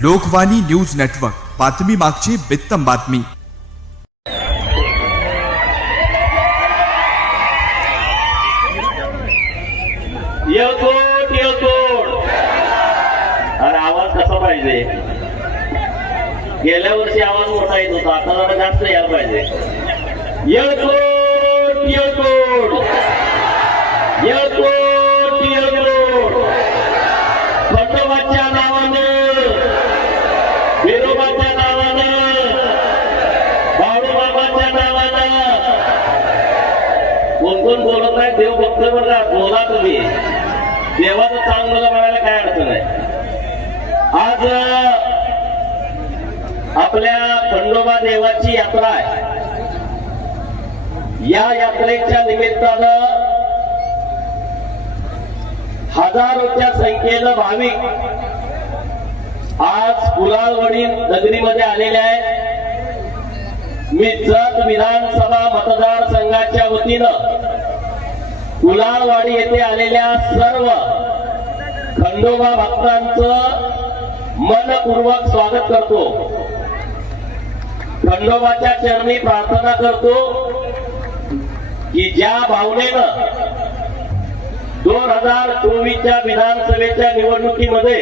Lokvani news network बातमी मागची बित्तम बातमी. येळकोट येळकोट अरे आवाज कसा पाहिजे? गेल्या वर्षी आवाज मोठा येत होता आता जरा जास्त यायला पाहिजे. येळकोट येळकोट येळकोट येळकोट खंडोबाच्या नावाने विरोबाच्या नावानं बाळूबाबाच्या नावानं कोण बोलत नाही देव बघतोय बरं बोला तुम्ही. देवाचं चांगलं म्हणायला काय अडचण आहे. आज आपल्या खंडोबा देवाची यात्रा आहे. या यात्रेच्या निमित्तानं हजारोच्या संख्येनं भाविक आज कुलालवडी नगरीमध्ये आलेले आहेत. मी जत विधानसभा मतदारसंघाच्या वतीनं कुलाळवाडी येथे आलेल्या सर्व खंडोबा भक्तांचं मनपूर्वक स्वागत करतो. खंडोबाच्या चरणी प्रार्थना करतो की ज्या भावनेनं दोन हजार चोवीसच्या विधानसभेच्या निवडणुकीमध्ये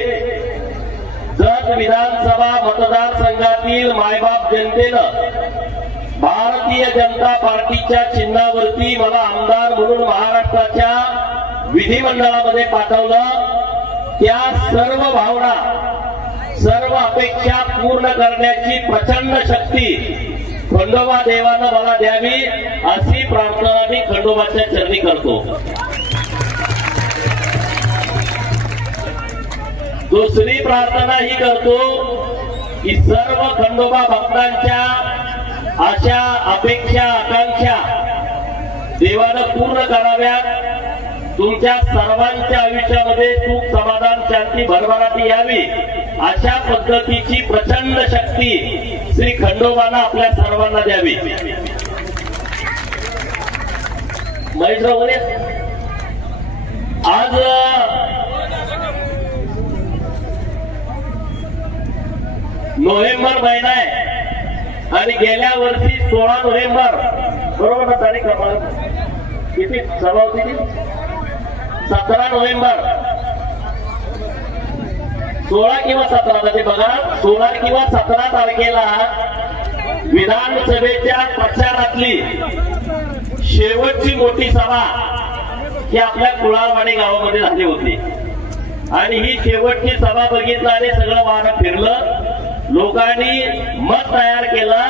जत विधानसभा मतदारसंघातील मायबाप जनतेनं भारतीय जनता पार्टीच्या चिन्हावरती मला आमदार म्हणून महाराष्ट्राच्या विधिमंडळामध्ये पाठवलं. त्या सर्व भावना सर्व अपेक्षा पूर्ण करण्याची प्रचंड शक्ती खंडोबा देवानं मला द्यावी अशी प्रार्थना मी खंडोबाच्या चरणी करतो. दुसरी प्रार्थना ही करतो की सर्व खंडोबा भक्तांच्या अशा अपेक्षा आकांक्षा देवानं पूर्ण कराव्यात. तुमच्या सर्वांच्या आयुष्यामध्ये सुख समाधान शांती भरभराटी यावी. अशा पद्धतीची प्रचंड शक्ती श्री खंडोबाला आपल्या सर्वांना द्यावी. आज नोव्हेंबर महिना आहे. आणि गेल्या वर्षी सोळा नोव्हेंबर बरोबर ना तारीख क्रमांक किती? सभा होती सतरा नोव्हेंबर. सोळा किंवा सतरा ते बघा सोळा किंवा सतरा तारखेला विधानसभेच्या प्रचारातली शेवटची मोठी सभा ही आपल्या कुळावाडी गावामध्ये झाली होती. आणि ही शेवटची सभा बघितलं आणि सगळं वारं फिरलं. लोकांनी मत तयार केलं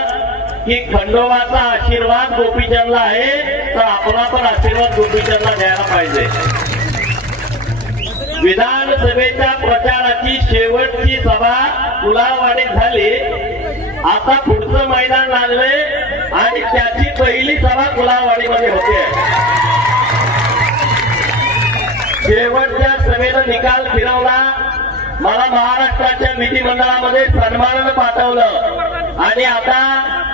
की खंडोबाचा आशीर्वाद गोपीचंदला आहे तर आपला पण आशीर्वाद गोपीचंदला द्यायला पाहिजे. विधानसभेच्या प्रचाराची शेवटची सभा कुलावाडीत झाली. आता पुढचं मैदान लागले आणि त्याची पहिली सभा कुलावाडीमध्ये होते. शेवटच्या सभेनं निकाल फिरवला. मला महाराष्ट्राच्या विधिमंडळामध्ये सन्मानानं पाठवलं. आणि आता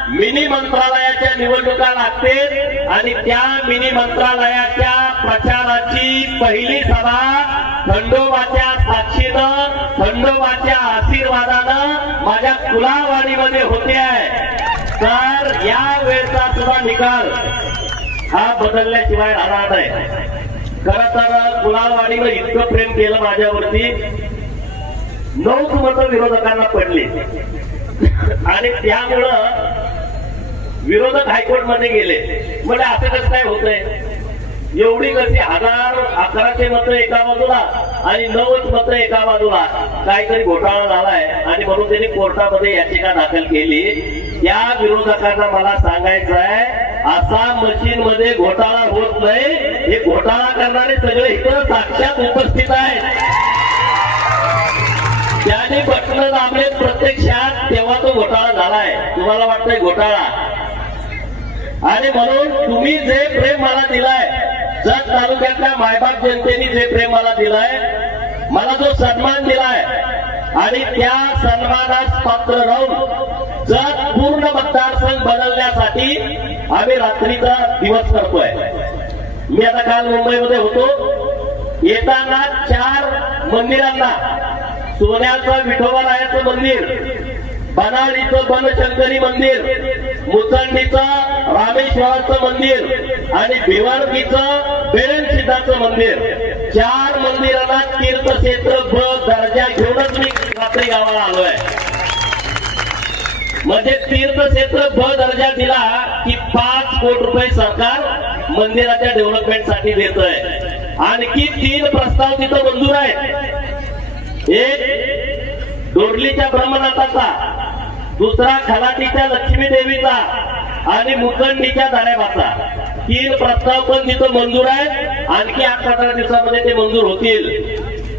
मिनी मंत्रालयाच्या निवडणुका लागतील आणि त्या मिनी मंत्रालयाच्या प्रचाराची पहिली सभा खंडोबाच्या साक्षीनं खंडोबाच्या आशीर्वादानं माझ्या कुलावाडीमध्ये होते आहे. तर या वेळचा सुद्धा निकाल हा बदलल्याशिवाय राहणार नाही. खर तर कुलावाडीनं इतकं प्रेम केलं माझ्यावरती. नऊच मतं विरोधकांना पडली. आणि त्यामुळं विरोधक हायकोर्टमध्ये गेले. म्हणजे असं कसं काय होतंय? एवढी कशी हजार अकराशे मतं एका बाजूला आणि नऊच मतं एका बाजूला. काहीतरी घोटाळा झालाय आणि म्हणून त्यांनी कोर्टामध्ये याचिका दाखल केली. त्या विरोधकांना मला सांगायचं आहे असा मशीन मध्ये घोटाळा होत नाही. हे घोटाळा करणारे सगळे इथं साक्षात उपस्थित आहेत. त्याने बटन दाबले प्रत्यक्षात तेव्हा तो घोटाळा झालाय. तुम्हाला वाटतंय घोटाळा? आणि म्हणून तुम्ही जे प्रेम मला दिलाय जत तालुक्यातल्या मायबाप जनतेने जे प्रेम मला दिलाय मला जो सन्मान दिलाय आणि त्या सन्मानास पात्र राहून जत पूर्ण मतदारसंघ बदलण्यासाठी आम्ही रात्रीचा दिवस करतोय. मी आता काल मुंबईमध्ये होतो. येताना चार मंदिरांना सोन्याचं विठोबारायाचं मंदिर बनाडीचं बनशंकरी मंदिर मुसंडीचं रामेश्वराचं मंदिर आणि भिवंडीचं बेरणसिद्धाचं मंदिर. चार मंदिरांना तीर्थक्षेत्र ब दर्जा घेऊनच मी रात्री गावाला आलोय. म्हणजे तीर्थक्षेत्र ब दर्जा दिला की पाच कोटी रुपये सरकार मंदिराच्या डेव्हलपमेंटसाठी देत आहे आणखी तीन प्रस्ताव तिथं मंजूर आहेत. एक डोरलीच्या ब्रह्मनाथाचा दुसरा खलाटीच्या लक्ष्मी देवीचा आणि मुखंडीच्या धारेबाचा तीन प्रस्ताव पण तिथं मंजूर आहेत. आणखी आठ पंधरा दिवसामध्ये ते मंजूर होतील.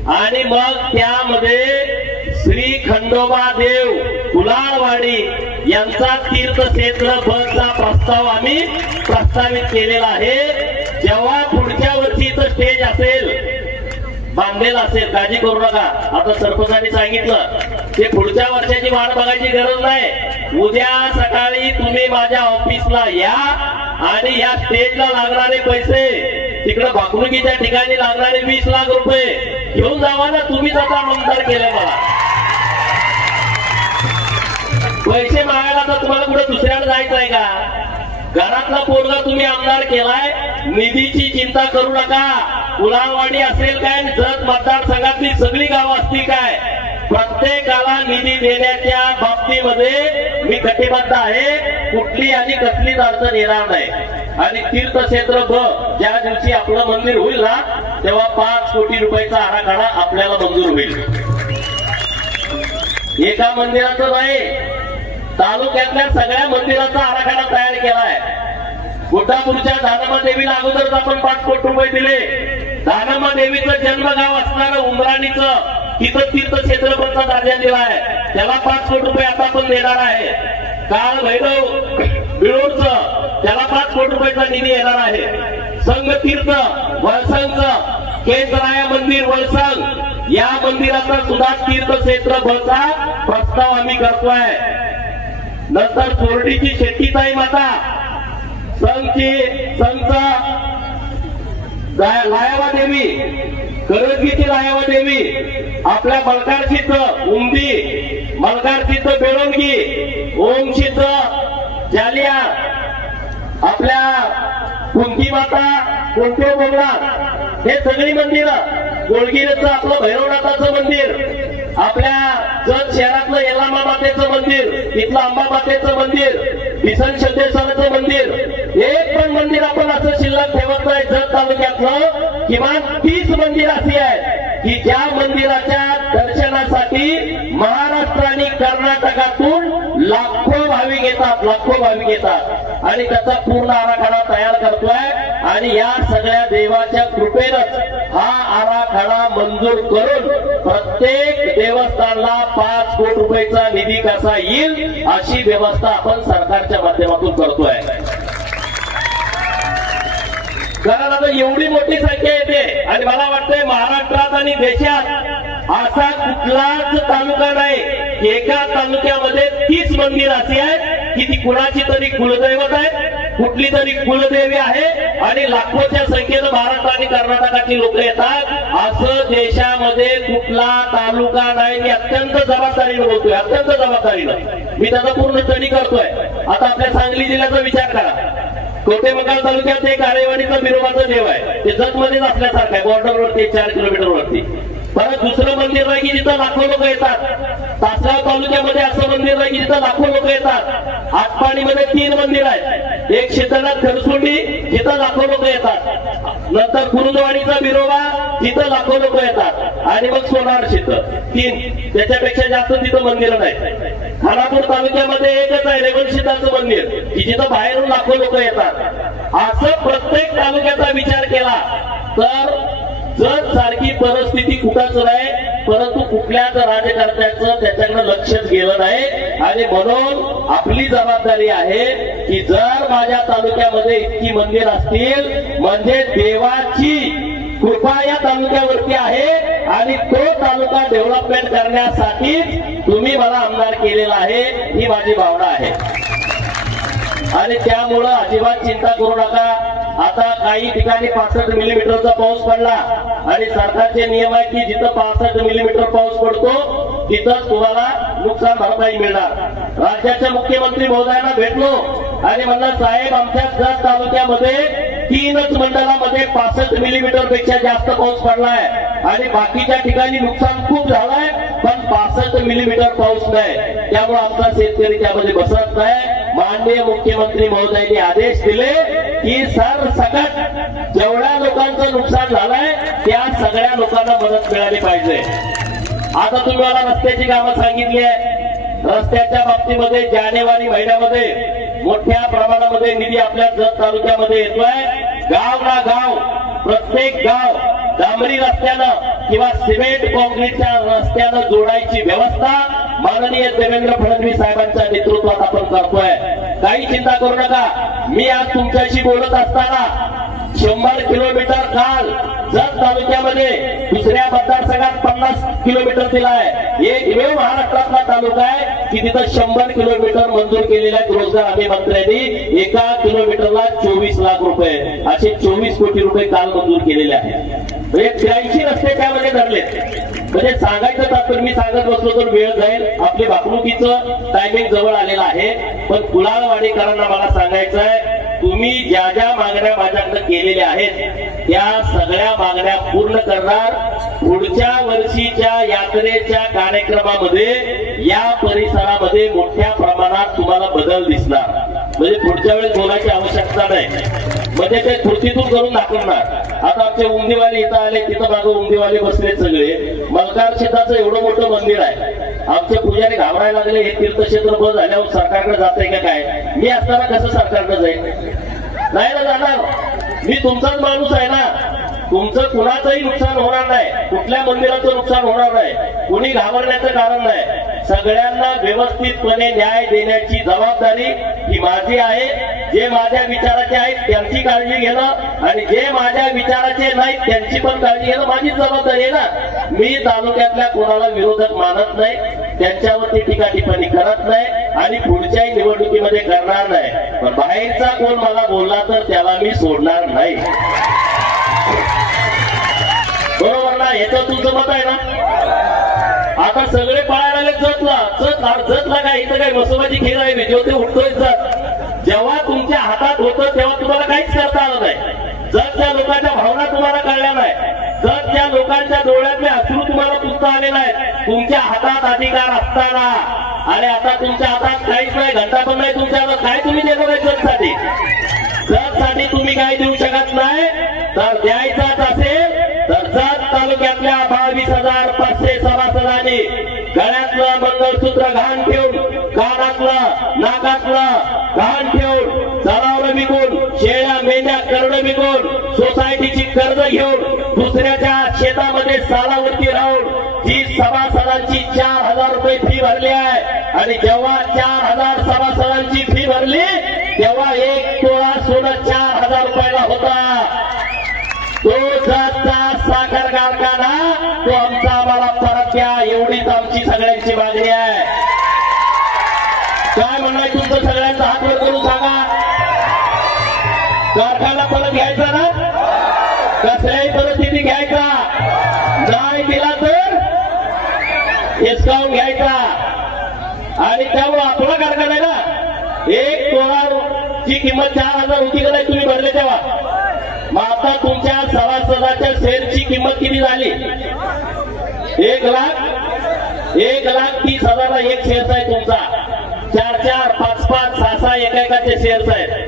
आणि मग त्यामध्ये श्री खंडोबा देव कुलाळवाडी यांचा तीर्थक्षेत्र बसचा प्रस्ताव आम्ही प्रस्तावित केलेला आहे. जेव्हा पुढच्या वर्षी स्टेज असेल बांधलेला असेल काळजी करू नका. आता सरपंचांनी सांगितलं ते पुढच्या वर्षाची वाट बघायची गरज नाही. उद्या सकाळी तुम्ही माझ्या ऑफिसला या आणि या स्टेजला लागणारे पैसे तिकडे भाकणुकीच्या ठिकाणी लागणारे वीस लाख रुपये घेऊन जावा ना तुम्हीच आता आमदार केले मला. पैसे मागायला तर तुम्हाला कुठे दुसऱ्याला जायचं आहे का? घरातला पोरगा तुम्ही आमदार केलाय निधीची चिंता करू नका. कुलावाडी असेल काय जत मतदारसंघातली सगळी गावं असतील काय? प्रत्येकाला निधी देण्याच्या बाबतीमध्ये मी कटिबद्ध आहे. कुठली आणि कसलीच अडचण येणार नाही. आणि तीर्थक्षेत्र ब ज्या दिवशी आपलं मंदिर होईल ना तेव्हा पाच कोटी रुपयाचा आराखडा आपल्याला मंजूर होईल. एका मंदिराचं नाही तालुक्यातल्या सगळ्या मंदिराचा आराखडा तयार केलाय. गुड्डापूरच्या दादाबा देवीला अगोदरच आपण पाच कोटी रुपये दिले. दानामा देवीचं जन्मगाव असणारं उमराणीचं तिथं तीर्थक्षेत्रपरचा दर्जा दिला आहे त्याला पाच कोटी रुपये आता आपण देणार आहे. काळ भैरव बिळूरच त्याला पाच कोटी रुपयाचा निधी येणार आहे. संघ तीर्थ वळसंगचं केसराया मंदिर वळसंग या मंदिराचा सुद्धा तीर्थक्षेत्र बचा प्रस्ताव आम्ही करतोय. नंतर चोरडीची शेट्टीताई माता संघची संघचा लायावा देवी. करडगीची लायावा देवी. आपल्या मलकारशीच उमदी. मलकारशीच बेळोंगी. ओमशीच जालिया. आपल्या कुंती माता कोणते बोगडा हे सगळी मंदिरं. गोळगिरीचं आपलं भैरवनाथाचं मंदिर. आपल्या जत शहरातलं येलामा मातेचं मंदिर. तिथलं अंबा मातेचं मंदिर. किसन सिद्धेश्वराचं मंदिर. एक पण मंदिर आपण असं शिल्लक ठेवत नाही जत तालुक्यातलं. किमान तीस मंदिर अशी आहेत की ज्या मंदिराच्या दर्शनासाठी महाराष्ट्र आणि कर्नाटकातून लाखो भाविक येतात लाखो भाविक येतात. आणि त्याचा पूर्ण आराखडा तयार करतोय. आणि या सगळ्या देवाच्या कृपेनच हा आराखडा मंजूर करून प्रत्येक देवस्थानला पाच कोटी रुपयाचा निधी कसा येईल अशी व्यवस्था आपण सरकारच्या माध्यमातून करतोय. कारण आता एवढी मोठी संख्या येते. आणि मला वाटतंय महाराष्ट्रात आणि देशात असा कुठलाच तालुका नाही. एका तालुक्यामध्ये तीस मंदिर अशी आहेत की ती कुणाची तरी कुलदैवत आहे कुठली तरी कुलदेवी आहे आणि लाखोच्या संख्येनं महाराष्ट्र आणि कर्नाटकाची लोक येतात. असं देशामध्ये कुठला तालुका नाही मी अत्यंत जबाबदारीनं बोलतोय अत्यंत जबाबदारीनं. मी त्याचा पूर्ण तरी करतोय. आता आपल्या सांगली जिल्ह्याचा विचार करा. कोटेमंगल तालुक्यात एक आरेवाडीचं बिरोबाचं देव आहे. ते जतमध्येच असल्यासारखं आहे बॉर्डरवरती चार किलोमीटर वरती. परत दुसरं मंदिर आहे की जिथं लाखो लोक येतात. तासगाव तालुक्यामध्ये असं मंदिर आहे की जिथं लाखो लोक येतात. आटपाडीमध्ये तीन मंदिर आहेत. एक शेतनाथ खरसुंडी जिथं लाखो लोक येतात. नंतर कुरुंदवाडीचा बिरोबा तिथं लाखो लोक येतात. आणि मग सोनार शेत तीन. त्याच्यापेक्षा जास्त तिथं मंदिरं नाही खानापूर तालुक्यामध्ये एकच आहे रेवणशीताचं मंदिर. की जिथं बाहेरून लाखो लोक येतात. असं प्रत्येक तालुक्याचा विचार केला तर जर सारखी परिस्थिती कुठंच नाही परंतु कुठल्याच राजकारत्याचं त्याच्याकडे लक्षच गेलं नाही. आणि म्हणून आपली जबाबदारी आहे की जर माझ्या तालुक्यामध्ये इतकी मंदिर असतील म्हणजे देवाची कृपा या तालुक्यावरती आहे आणि तो तालुका डेव्हलपमेंट करण्यासाठीच तुम्ही मला आमदार केलेला आहे ही माझी भावना आहे. आणि त्यामुळं अजिबात चिंता करू नका. आता काही ठिकाणी पासष्ट मिलीमीटरचा पाऊस पडला आणि सरकारचे नियम आहे की जिथं पासष्ट मिलीमीटर पाऊस पडतो तिथं तुम्हाला नुकसान भरपाई मिळणार. राज्याच्या मुख्यमंत्री महोदयांना भेटलो आणि म्हणलं साहेब आमच्या जत तालुक्यामध्ये तीनच मंडळामध्ये पासष्ट मिलीमीटरपेक्षा जास्त पाऊस पडलाय. आणि बाकीच्या ठिकाणी नुकसान खूप झालंय पण पासष्ट मिलीमीटर पाऊस नाही. त्यामुळे आमचा शेतकरी त्यामध्ये बसत नाही. माननीय मुख्यमंत्री महोदयांनी आदेश दिले की सर सकट जेवढ्या लोकांचं नुकसान झालंय त्या सगळ्या लोकांना मदत मिळाली पाहिजे. आता तुम्ही मला रस्त्याची कामं सांगितली आहे. रस्त्याच्या बाबतीमध्ये जानेवारी महिन्यामध्ये मोठ्या प्रमाणामध्ये निधी आपल्या जत तालुक्यामध्ये येतोय. गाव ना गाव प्रत्येक गाव डांबरी रस्त्यानं किंवा सिमेंट कॉन्क्रीटच्या रस्त्यानं जोडायची व्यवस्था माननीय देवेंद्र फडणवीस साहेबांच्या नेतृत्वात आपण करतोय. काही चिंता करू नका. मी आज तुमच्याशी बोलत असताना शंभर किलोमीटर काल जत तालुक्यामध्ये दुसऱ्या मतदारसंघात पन्नास किलोमीटर दिलाय. आहे एकमेव महाराष्ट्रातला तालुका आहे. की तिथं शंभर किलोमीटर मंजूर केलेल्या आहेत रोजगार हमी मंत्र्यांनी एका किलोमीटरला चोवीस लाख रुपये असे चोवीस कोटी रुपये काल मंजूर केलेले आहेत. म्हणजे त्र्याऐंशी रस्ते त्यामध्ये धरले म्हणजे सांगायचं तात्पर्य मी सांगत बसलो तर वेळ जाईल. आपली वागणुकीचं टायमिंग जवळ आलेलं आहे. पण कुलाळवाडीकरांना मला सांगायचं आहे तुम्ही ज्या ज्या मागण्या माझ्याकडे केलेल्या आहेत त्या सगळ्या मागण्या पूर्ण करणार. पुढच्या वर्षीच्या यात्रेच्या कार्यक्रमामध्ये या परिसरामध्ये मोठ्या प्रमाणात तुम्हाला बदल दिसणार. म्हणजे पुढच्या वेळेस बोलायची आवश्यकता नाही. म्हणजे ते कृतीतून करून दाखवणार. आता आमचे उंदीवाले इथं आले तिथं माझं उंदीवाले बसले सगळे. मलकार शेताचं एवढं मोठं मंदिर आहे. आमचे पुजारी घाबरायला लागले हे तीर्थक्षेत्र बंद झाल्यावर सरकारकडे जाते का काय? मी असताना कसं सरकारकडे जाईल नाही ना जाणार. मी तुमचाच माणूस आहे ना. तुमचं कुणाचंही नुकसान होणार नाही. कुठल्या मंदिराचं नुकसान होणार नाही. कुणी घाबरण्याचं कारण नाही. सगळ्यांना व्यवस्थितपणे न्याय देण्याची जबाबदारी ही माझी आहे. जे माझ्या विचाराचे आहेत त्यांची काळजी घेणं आणि जे माझ्या विचाराचे नाहीत त्यांची पण काळजी घेणं माझीच जबाबदारी आहे ना. मी तालुक्यातल्या कोणाला विरोधक मानत नाही. त्यांच्यावरती टीका टिप्पणी करत नाही. आणि पुढच्याही निवडणुकीमध्ये करणार नाही. पण बाहेरचा कोण मला बोलला तर त्याला मी सोडणार नाही. बरोबर ना? याचं तुमचं मत आहे ना? आता सगळे पाळायला जतला जत जतला काय? इथं काय मसोबाची खेळ आहे जो ते उठतोय जत. जेव्हा तुमच्या हातात होतं तेव्हा तुम्हाला काहीच करता आलं नाही. जतच्या लोकांच्या भावना तुम्हाला कळल्या नाही. जतच्या लोकांच्या डोळ्यातले अश्रू तुम्हाला पुसता आले नाही. तुमच्या हातात अधिकार असताना आणि आता तुमच्या हातात काहीच नाही घंटा पण नाही तुमच्या हातात काय तुम्ही देणार आहे जगसाठी तुम्ही काय देऊ शकत नाही. तर द्यायचाच असेल तर जत तालुक्यातल्या बावीस हजार पाचशे सभासदांनी गळ्यातलं मंगळसूत्र घाण ठेवून कानातलं नाकातलं घाण ठेवून जनावर विकून शेळ्या मेंढ्या करणं विकून सोसायटीची कर्ज घेऊन दुसऱ्याच्या शेतामध्ये सालावरती राहून सभासदांची चार हजार रुपये फी भरली आहे. आणि जेव्हा चार हजार सभासदांची फी भरली तेव्हा एक तोळा सोनं चार हजार रुपयाला होता. तो जातचा साखर कारखाना तो आमचा आम्हाला परत द्या. एवढीच आमची सगळ्यांची मागणी आहे. काय म्हणणं तुमचं सगळ्यांचा हात वर करून सांगा. कारखाना परत घ्यायचा डिस्काउंट घ्यायचा. आणि त्यामुळे आपला कारखाना आहे ना? एक तोळाची किंमत चार हजार होती का नाही तुम्ही भरले तेव्हा? मग आता तुमच्या सभासदाच्या शेअरची किंमत किती झाली? एक लाख? एक लाख तीस हजारला एक शेअर्स आहे तुमचा. चार चार पाच पाच सहा सहा एका एकाचे शेअर्स आहेत.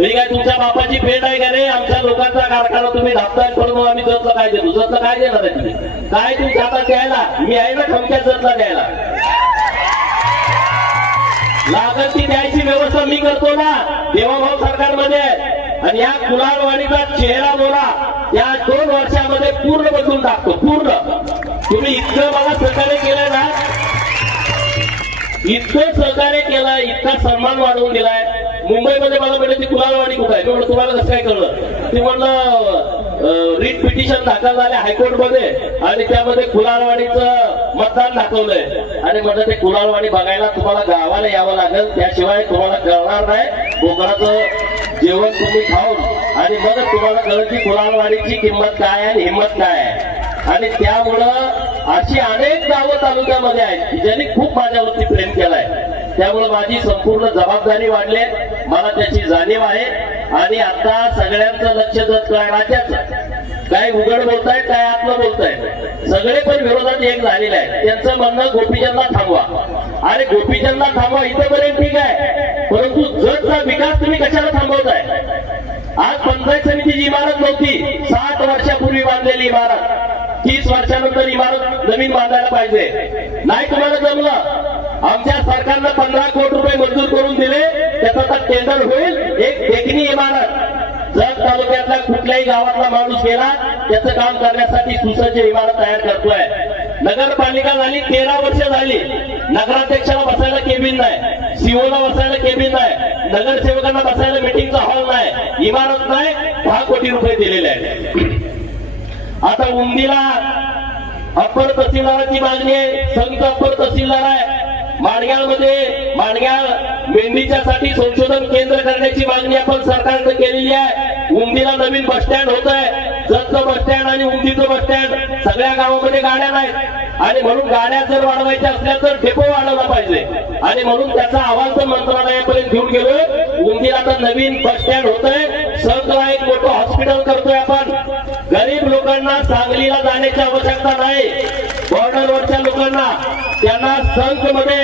तुम्ही काय तुमच्या बापाची भेट आहे का रे आमच्या लोकांचा कारखाना तुम्ही धापताय पडून आम्ही जतला काय देतो? जतला काय देणार आहे तुम्ही? काय तुमच्या हातात द्यायला? मी आहे ना ठमक्यात जतला द्यायला. लागत ती द्यायची व्यवस्था मी करतो ना. देवाभाऊ सरकारमध्ये. आहे. आणि या कुलाळवाडीचा चेहरा बोला. या दोन वर्षामध्ये पूर्ण बदलून टाकतो पूर्ण. तुम्ही इतकं मला सहकार्य केलंय ना. इतकं सहकार्य केलंय इतका सन्मान वाढवून दिलाय. मुंबईमध्ये मला म्हणलं ती कुलालवाडी कुठं आहे? मी तुम्हाला कसं काय कळलं? ते म्हणलं रिट पिटिशन दाखल झाले हायकोर्टमध्ये आणि त्यामध्ये कुलालवाडीचं मतदान दाखवलंय. आणि म्हणलं ते कुलालवाडी बघायला तुम्हाला गावाला यावं लागेल. त्याशिवाय तुम्हाला कळणार नाही. कोकणाचं जेवण तुम्ही खाऊन आणि मग तुम्हाला कळलं की कुलालवाडीची किंमत काय आहे आणि हिंमत काय आहे. आणि त्यामुळं अशी अनेक गावं तालुक्यामध्ये आहेत ज्यांनी खूप माझ्यावरती प्रेम केलाय. त्यामुळं माझी संपूर्ण जबाबदारी वाढली. आहे. मला त्याची जाणीव आहे. आणि आता सगळ्यांचं लक्ष जत काय राज्याचं काय उघड बोलतायत काय आतलं बोलतायत सगळे पण विरोधात एक झालेले आहेत. त्यांचं म्हणणं गोपीचंदला थांबवा. अरे गोपीचंदला थांबवा इथंपर्यंत ठीक आहे. परंतु जगचा विकास तुम्ही कशाला थांबवताय? आज पंचायत समितीची इमारत नव्हती. साठ वर्षापूर्वी बांधलेली इमारत. तीस वर्षानंतर इमारत नवीन बांधायला पाहिजे. नाही तुम्हाला जमलं? आमच्या सरकारनं पंधरा कोटी रुपये मंजूर करून दिले. त्याचा आता टेंडर होईल. एक देखणी इमारत. जर तालुक्यातला कुठल्याही गावातला माणूस गेला त्याचं काम करण्यासाठी सुसज्ज इमारत तयार करतोय. नगरपालिका झाली तेरा वर्ष झाली. नगराध्यक्षाला बसायला केबिन नाही. सीओला बसायला केबिन नाही. नगरसेवकांना बसायला मिटिंगचा हॉल नाही. इमारत नाही. दहा कोटी रुपये दिलेले आहेत. आता उंदीला अप्पर तहसीलदाराची मागणी आहे. संत अप्पर तहसीलदार आहे. माणग्यामध्ये माणग्याळ मेंढीच्यासाठी संशोधन केंद्र करण्याची मागणी आपण सरकारनं केलेली आहे. उमदीला नवीन बस स्टँड होत आहे जतचं बस स्टँड आणि उंदीचं बस स्टँड सगळ्या गावामध्ये गाड्या नाहीत. आणि म्हणून गाड्या जर वाढवायच्या असल्या तर डेपो वाढवला पाहिजे. आणि म्हणून त्याचा आवाज तर मंत्रालयापर्यंत घेऊन गेलो उंदीर आता नवीन बस स्टँड होत आहे सहकला एक मोठं हॉस्पिटल करतोय आपण. गरीब लोकांना सांगलीला जाण्याची आवश्यकता नाही. बॉर्डरवरच्या लोकांना. त्यांना संघमध्ये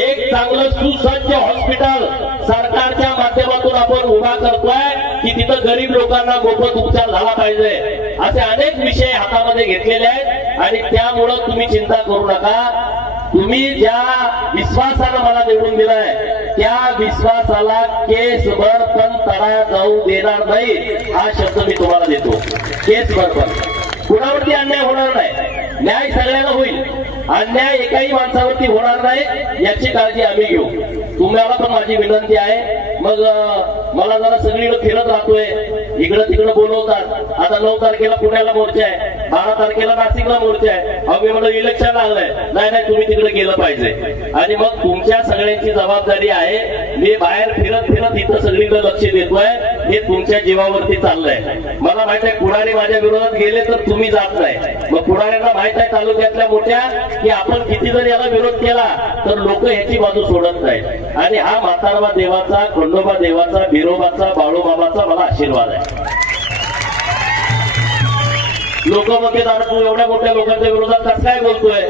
एक चांगलं सुसज्ज हॉस्पिटल सरकारच्या माध्यमातून आपण उभा करतोय की तिथं गरीब लोकांना मोफत उपचार झाला पाहिजे. असे अनेक विषय हातामध्ये घेतलेले आहेत. आणि त्यामुळं तुम्ही चिंता करू नका. तुम्ही ज्या विश्वासानं मला निवडून दिलाय त्या विश्वासाला केसभर पण तडा जाऊ देणार नाही हा शब्द मी तुम्हाला देतो. केसभर पण. कुणावरती अन्याय होणार नाही. न्याय सगळ्यांना होईल. अन्याय एकाही माणसावरती होणार नाही याची काळजी आम्ही घेऊ. तुम्हाला पण माझी विनंती आहे. मग मला जरा सगळीकडे फिरत राहतोय. इकडं तिकडं बोलवतात. आता नऊ तारखेला पुण्याला मोर्चा आहे. बारा तारखेला नाशिकला मोर्चा आहे. अहो मी म्हणलं इलेक्शन लागलंय. नाही नाही तुम्ही तिकडे गेलं पाहिजे. आणि मग तुमच्या सगळ्यांची जबाबदारी आहे. मी बाहेर फिरत फिरत इथं सगळीकडे लक्ष देतोय. हे तुमच्या जीवावरती चाललंय. मला माहीत आहे पुढारी माझ्या विरोधात गेले तर तुम्ही जात नाही. मग पुढाऱ्यांना माहीत आहे तालुक्यातल्या मोठ्या की आपण किती जर याला विरोध केला तर लोक ह्याची बाजू सोडत नाहीत. आणि हा म्हातारबा देवाचा खंडोबा देवाचा बिरोबाचा बाळूबाबाचा मला आशीर्वाद आहे. लोक म्हणते दादा तू एवढ्या मोठ्या लोकांच्या विरोधात कसं काय बोलतोय?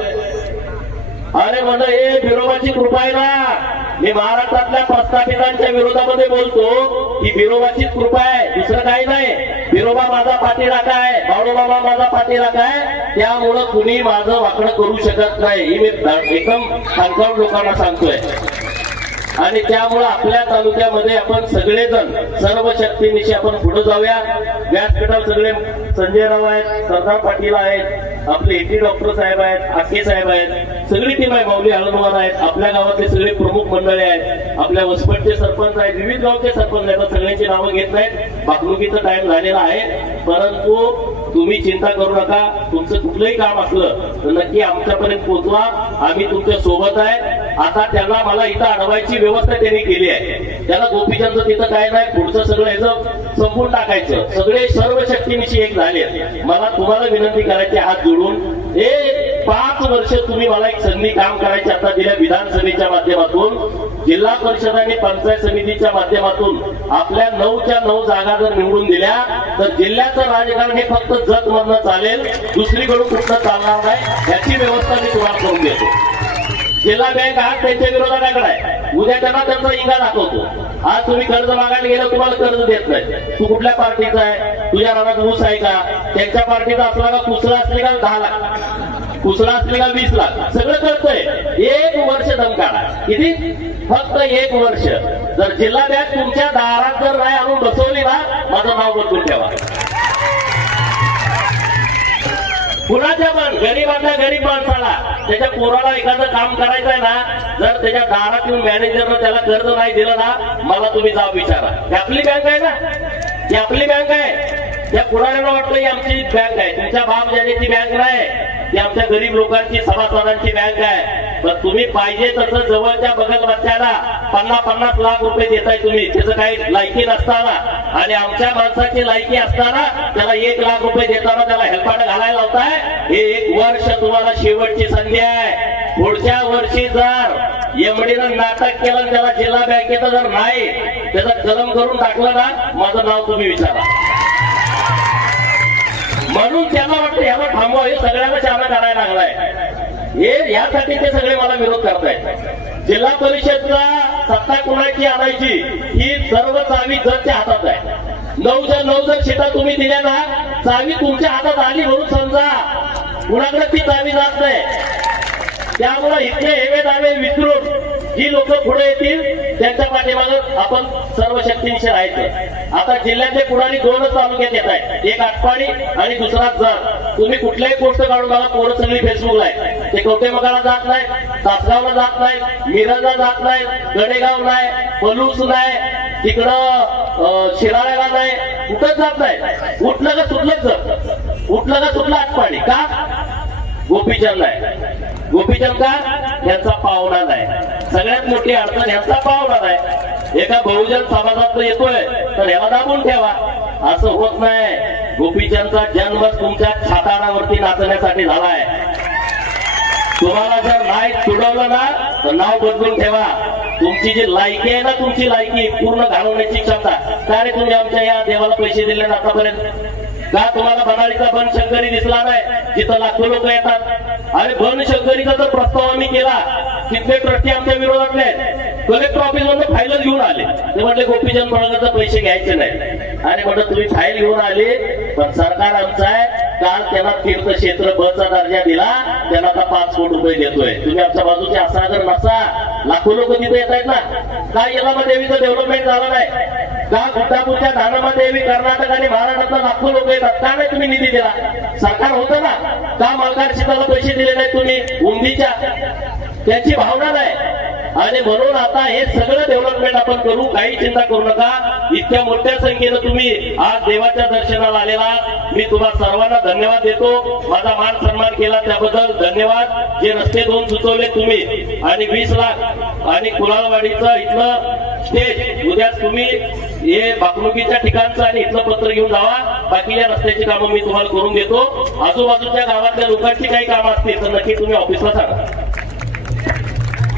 अरे म्हणलं हे बिरोबाची कृपा आहे ना. मी महाराष्ट्रातल्या प्रस्थापितांच्या विरोधामध्ये बोलतो की बिरोबाचीच कृपा आहे दुसरं काही नाही. बिरोबा माझा पाठीराखा आहे बाळूबाबा माझा पाठीराखा आहे. त्यामुळं कुणी माझं वाकडं करू शकत नाही. ही मी एकदम खानकावून लोकांना सांगतोय. आणि त्यामुळं आपल्या तालुक्यामध्ये आपण सगळेजण सर्व शक्तीनिशी आपण पुढे जाऊया. व्यासपीठावर सगळे संजय राव आहेत सरदार पाटील आहेत आपले एटी डॉक्टर साहेब आहेत आके साहेब आहेत सगळी टीम आहे माऊली हळदवार आहेत आपल्या गावातले सगळे प्रमुख मंडळी आहेत आपल्या वसपटचे सरपंच आहेत विविध गावचे सरपंच आहेत सगळ्यांची नावं घेत नाहीत बाकलुकीचा टाइम झालेला आहे. परंतु तुम्ही चिंता करू नका तुमचं कुठलंही काम असलं तर नक्की आमच्यापर्यंत पोहोचवा. आम्ही तुमच्यासोबत आहे. आता त्यांना मला इथं अडवायची व्यवस्था त्यांनी केली आहे. त्याला गोपीचंद तिथं काय नाही पुढचं सगळं याचं संपून टाकायचं. सगळे सर्व शक्तीनिशी एक झाले. मला तुम्हाला विनंती करायची हात जोडून. हे पाच वर्ष तुम्ही मला एक संधी काम करायची आता दिल्या विधानसभेच्या माध्यमातून. जिल्हा परिषद आणि पंचायत समितीच्या माध्यमातून आपल्या नऊच्या नऊ जागा जर निवडून दिल्या तर जिल्ह्याचं राजकारण हे फक्त जत मधनं चालेल. दुसरीकडून कुठलं चालणार नाही याची व्यवस्था मी तुम्हाला करून देतो. जिल्हा बँक आज त्यांच्या विरोधाकडे आहे. उद्या त्यांना त्यांचा इंगा दाखवतो. आज तुम्ही कर्ज मागायला गेलं तुम्हाला कर्ज देत नाही. तू कुठल्या पार्टीचा आहे? तुझ्या नावात ऊस आहे का? त्यांच्या पार्टीचा असला का कुसला असले का दहा लाख. कुसला असले का वीस लाख. सगळं करतोय. एक वर्ष दमकाडा किती? फक्त एक वर्ष. जर जिल्हा बँक तुमच्या दारात जर नाही आणून बसवली ना माझं नाव बदलून ठेवा. कुणाच्या पण गरीबातल्या गरीब माणसाला त्याच्या पोराला एखादं काम करायचंय ना जर त्याच्या दारात येऊन मॅनेजरनं त्याला कर्ज नाही दिलं ना मला तुम्ही जाब विचारा. ही आपली बँक आहे ना? ही आपली बँक आहे. त्या पुढाऱ्यांना वाटतं ही आमची बँक आहे. तुमच्या बाप ज्याची बँक नाही ती आमच्या गरीब लोकांची सभासदांची बँक आहे. पण तुम्ही पाहिजे तसं जवळच्या बगल बच्च्याला पन्नास पन्नास लाख रुपये देताय तुम्ही. त्याचं काही लायकी नसताना आणि आमच्या माणसाची लायकी असताना त्याला एक लाख रुपये देताना त्याला हेल्पाट घालायला लावताय. हे एक वर्ष तुम्हाला शेवटची संधी आहे. पुढच्या वर्षी जर एमडीनं नाटक केलं त्याला जिल्हा बँकेचं जर नाही त्याचं कलम करून टाकलं ना माझं नाव तुम्ही विचारा. म्हणून त्यांना वाटतं ह्याला थांबवा हे सगळ्यांना चालना करायला लागलाय. हे यासाठी ते सगळे मला विरोध करतायत. जिल्हा परिषदचा सत्ता कुणाची आणायची ही सर्व चावी जजच्या हातात आहे. नऊ जर नऊ जर सीटा तुम्ही दिल्या ना चावी तुमच्या हातात आली म्हणून समजा कुणाकडे ती चावी जात नाही. त्यामुळे इथले हेवे दावे विसरून जी लोक पुढे येतील त्यांच्या पाठीमागे आपण सर्व शक्तींशी राहायचं. आता जिल्ह्यातले कुणाली दोनच तालुक्यात येत आहेत. एक आटपाडी आणि दुसरा जर तुम्ही कुठल्याही पोस्ट काढून मला पोरं सगळी फेसबुकला आहे ते कवटेमगाला जात नाही तासगावला जात नाही मिरजला जात नाही गडेगाव नाही पलूस नाही तिकडं शिराळ्याला नाही कुठंच जात नाही. उठलं का सुटलंच जात उठलं का सुटलं आटपाडी? का? गोपीचंद आहे गोपीचंद का? यांचा पाहुणा नाही. सगळ्यात मोठी अडचण यांचा पाहुणा नाही. एका बहुजन समाजात येतोय तर याला दाबून ठेवा. असं होत नाही. गोपीचंदचा जन्मच तुमच्या छाताडावरती नाचण्यासाठी झालाय. तुम्हाला जर नाही तुडवलं ना तर नाव बदलून ठेवा. तुमची जी लायकी आहे ना तुमची लायकी पूर्ण घालवण्याची क्षमता. का रे तुम्ही आमच्या या देवाला पैसे दिले ना आतापर्यंत? का तुम्हाला बनाळीचा बनशंकरी दिसला नाही जिथं लाखो लोक येतात? आणि बनशंकरीचा जर प्रस्ताव आम्ही केला तिथले ट्रस्टी आमच्या विरोधातले आहेत. कलेक्टर ऑफिसमध्ये फाईलच घेऊन आले. ते म्हटले गोपीचंद पडळकरचा पैसे घ्यायचे नाही. आणि म्हटलं तुम्ही फाईल घेऊन आले पण सरकार आमचं आहे काल त्याला तीर्थक्षेत्र बचा दर्जा दिला. त्यांना आता पाच कोटी रुपये देतोय. तुम्ही आमच्या बाजूचे असा जर नसा लाखो लोक तिथे येत आहेत ना. का येलामा देवीचं डेव्हलपमेंट झालं नाही? का गुड्डापूरच्या धानमा देवी कर्नाटक आणि महाराष्ट्रातला लाखो लोक येतात? का नाही तुम्ही निधी दिला? सरकार होतं ना. का मल्हार सीताला पैसे दिले नाही तुम्ही? उंदीच्या. त्याची भावना नाही. आणि म्हणून आता हे सगळं डेव्हलपमेंट आपण करू. काही चिंता करू नका. इतक्या मोठ्या संख्येनं तुम्ही आज देवाच्या दर्शनाला आलेला मी तुम्हा सर्वांना धन्यवाद देतो. माझा मान सन्मान केला त्याबद्दल धन्यवाद. जे रस्ते दोन सुचवले तुम्ही आणि वीस लाख आणि कुलाळवाडीचं इथलं स्टेज उद्याच तुम्ही हे बाकणुकीच्या ठिकाणचं आणि इथलं पत्र घेऊन जावा. बाकीच्या रस्त्याची कामं मी तुम्हाला करून देतो. आजूबाजूच्या गावातल्या लोकांची काही कामं असतील तर नक्की तुम्ही ऑफिसला सांगा.